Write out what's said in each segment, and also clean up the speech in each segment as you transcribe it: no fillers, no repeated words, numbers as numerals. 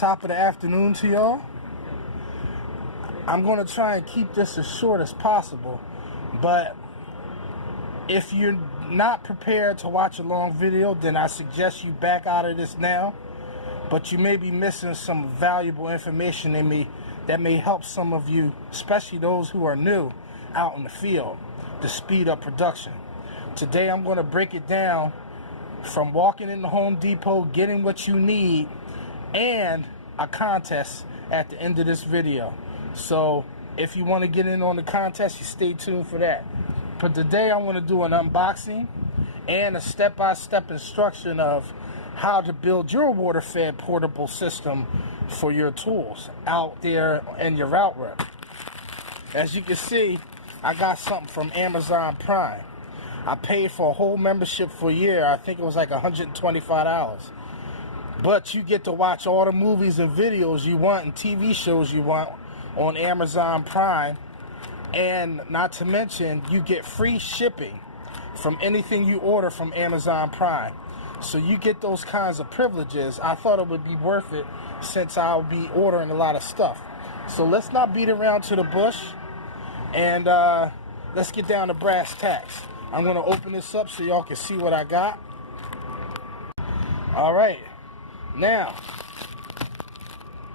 top of the afternoon to y'all. I'm going to try and keep this as short as possible, but if you're not prepared to watch a long video, then I suggest you back out of this now. But you may be missing some valuable information in me that may help some of you, especially those who are new out in the field, to speed up production. Today I'm going to break it down from walking in the Home Depot, getting what you need, and a contest at the end of this video. So if you want to get in on the contest, you stay tuned for that. But today I want to do an unboxing and a step-by-step instruction of how to build your WaterFed portable system for your tools out there in your route work. As you can see, I got something from Amazon Prime. I paid for a whole membership for a year. I think it was like $125. But you get to watch all the movies and videos you want and TV shows you want on Amazon Prime. And not to mention, you get free shipping from anything you order from Amazon Prime. So you get those kinds of privileges. I thought it would be worth it since I'll be ordering a lot of stuff. So let's not beat around to the bush, and let's get down to brass tacks. I'm going to open this up so y'all can see what I got. Alright, now,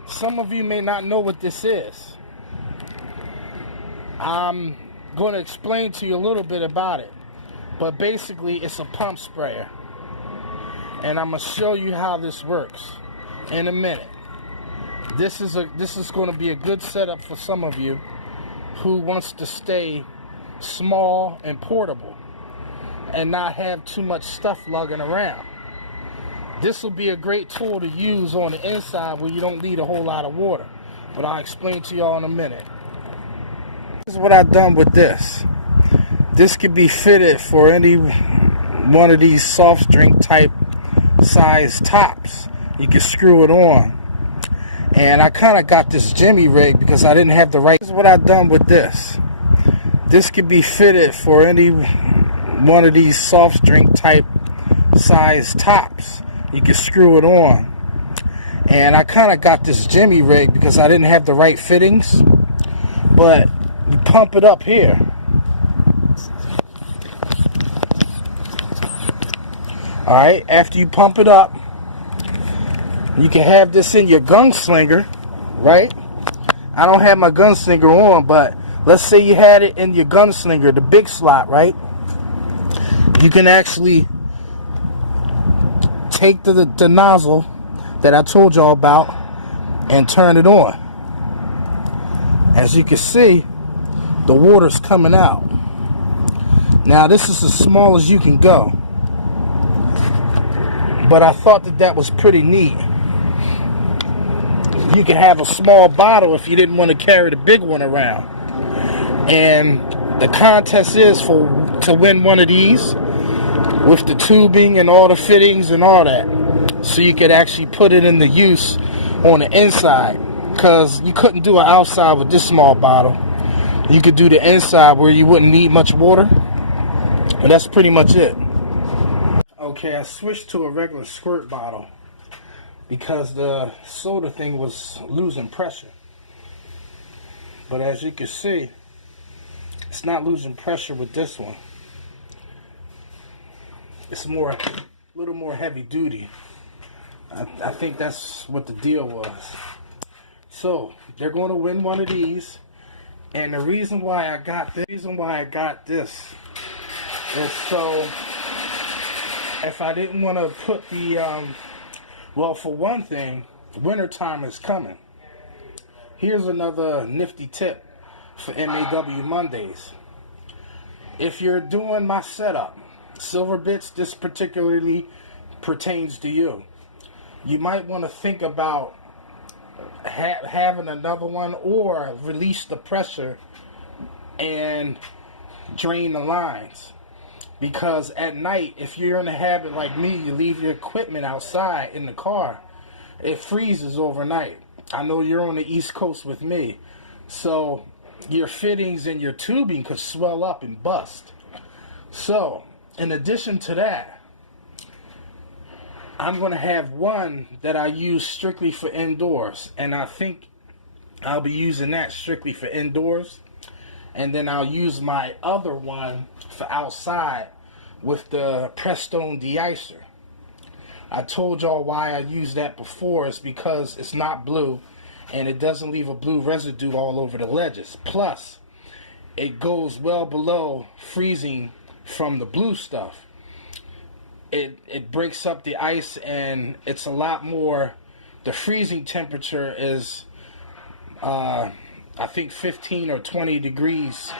some of you may not know what this is. I'm going to explain to you a little bit about it. But basically, it's a pump sprayer. And I'm going to show you how this works in a minute. This is going to be a good setup for some of you who wants to stay small and portable and not have too much stuff lugging around. This will be a great tool to use on the inside where you don't need a whole lot of water. But I'll explain to y'all in a minute. This is what I've done with this. This could be fitted for any one of these soft drink type size tops. You can screw it on. And I kind of got this jimmy rig because I didn't have the right. This is what I've done with this. This could be fitted for any one of these soft drink type size tops. You can screw it on. And I kind of got this jimmy rig because I didn't have the right fittings. But you pump it up here. Alright, after you pump it up, you can have this in your gunslinger, right? I don't have my gunslinger on, but let's say you had it in your gunslinger, the big slot, right? You can actually take the nozzle that I told y'all about and turn it on. As you can see, the water's coming out. Now this is as small as you can go, but I thought that was pretty neat. You can have a small bottle if you didn't want to carry the big one around. And the contest is to win one of these with the tubing and all the fittings and all that. So you could actually put it into use on the inside. Because you couldn't do it outside with this small bottle. You could do the inside where you wouldn't need much water. But that's pretty much it. Okay, I switched to a regular squirt bottle because the soda thing was losing pressure. But as you can see, it's not losing pressure with this one. It's a little more heavy duty. I think that's what the deal was. So they're going to win one of these, and the reason why I got this is so if I didn't want to put the well, for one thing, winter time is coming. Here's another nifty tip for M.A.W. Mondays. If you're doing my setup, Silver Bits, this particularly pertains to you. You might want to think about having another one, or release the pressure and drain the lines. Because at night, if you're in a habit like me, you leave your equipment outside in the car, it freezes overnight. I know you're on the East Coast with me, so your fittings and your tubing could swell up and bust. So in addition to that, I'm going to have one that I use strictly for indoors, and I think I'll be using that strictly for indoors, and then I'll use my other one for outside with the Prestone de-icer. I told y'all why I used that before. It's because it's not blue, and it doesn't leave a blue residue all over the ledges. Plus, it goes well below freezing from the blue stuff. It breaks up the ice, and it's a lot more. The freezing temperature is I think 15 or 20 degrees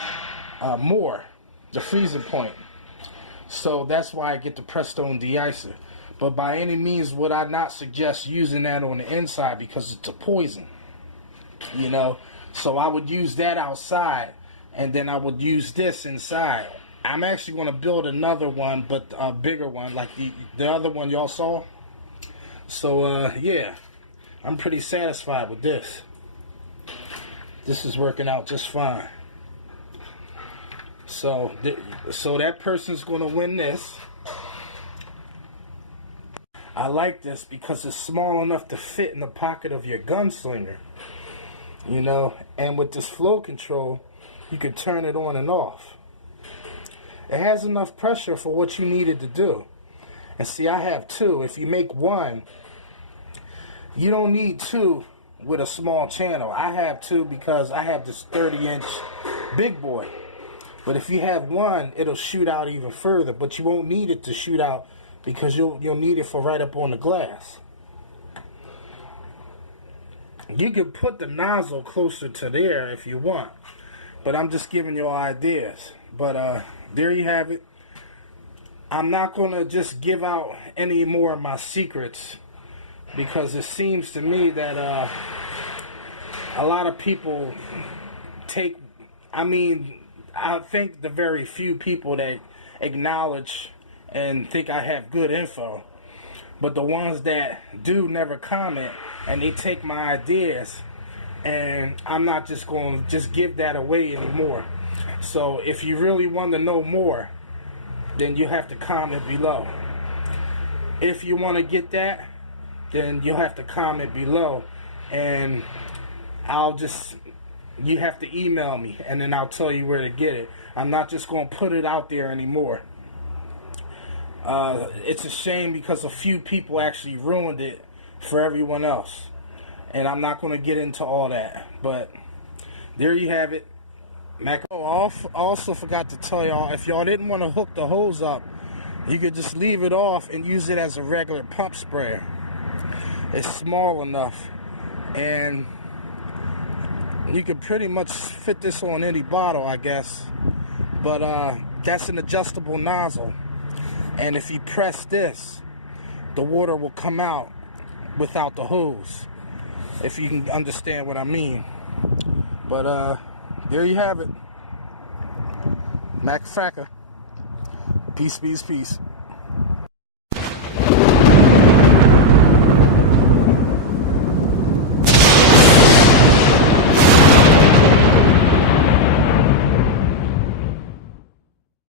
more, the freezing point. So that's why I get the Prestone de-icer. But by any means would I not suggest using that on the inside, because it's a poison, you know. So I would use that outside, and then I would use this inside. I'm actually going to build another one, but a bigger one, like the other one y'all saw. So, yeah, I'm pretty satisfied with this. This is working out just fine. So that person's going to win this. I like this because it's small enough to fit in the pocket of your gunslinger, you know, and with this flow control, you can turn it on and off. It has enough pressure for what you needed to do. And see, I have two. If you make one, you don't need two with a small channel. I have two because I have this 30-inch big boy. But if you have one, it'll shoot out even further. But you won't need it to shoot out because you'll need it for right up on the glass. You can put the nozzle closer to there if you want. But I'm just giving you ideas. But there you have it. I'm not going to just give out any more of my secrets, because it seems to me that a lot of people take, I think the very few people that acknowledge and think I have good info, but the ones that do never comment, and they take my ideas, and I'm not just going to just give that away anymore. So if you really want to know more, then you have to comment below. If you want to get that, then you'll have to comment below, and you have to email me, and then I'll tell you where to get it. I'm not just going to put it out there anymore. It's a shame because a few people actually ruined it for everyone else, and I'm not going to get into all that. But there you have it. I also forgot to tell y'all, if y'all didn't want to hook the hose up, you could just leave it off and use it as a regular pump sprayer. It's small enough, and you can pretty much fit this on any bottle, I guess. But that's an adjustable nozzle, and if you press this, the water will come out without the hose, if you can understand what I mean. But there you have it. Mac Fracker. Peace, peace, peace.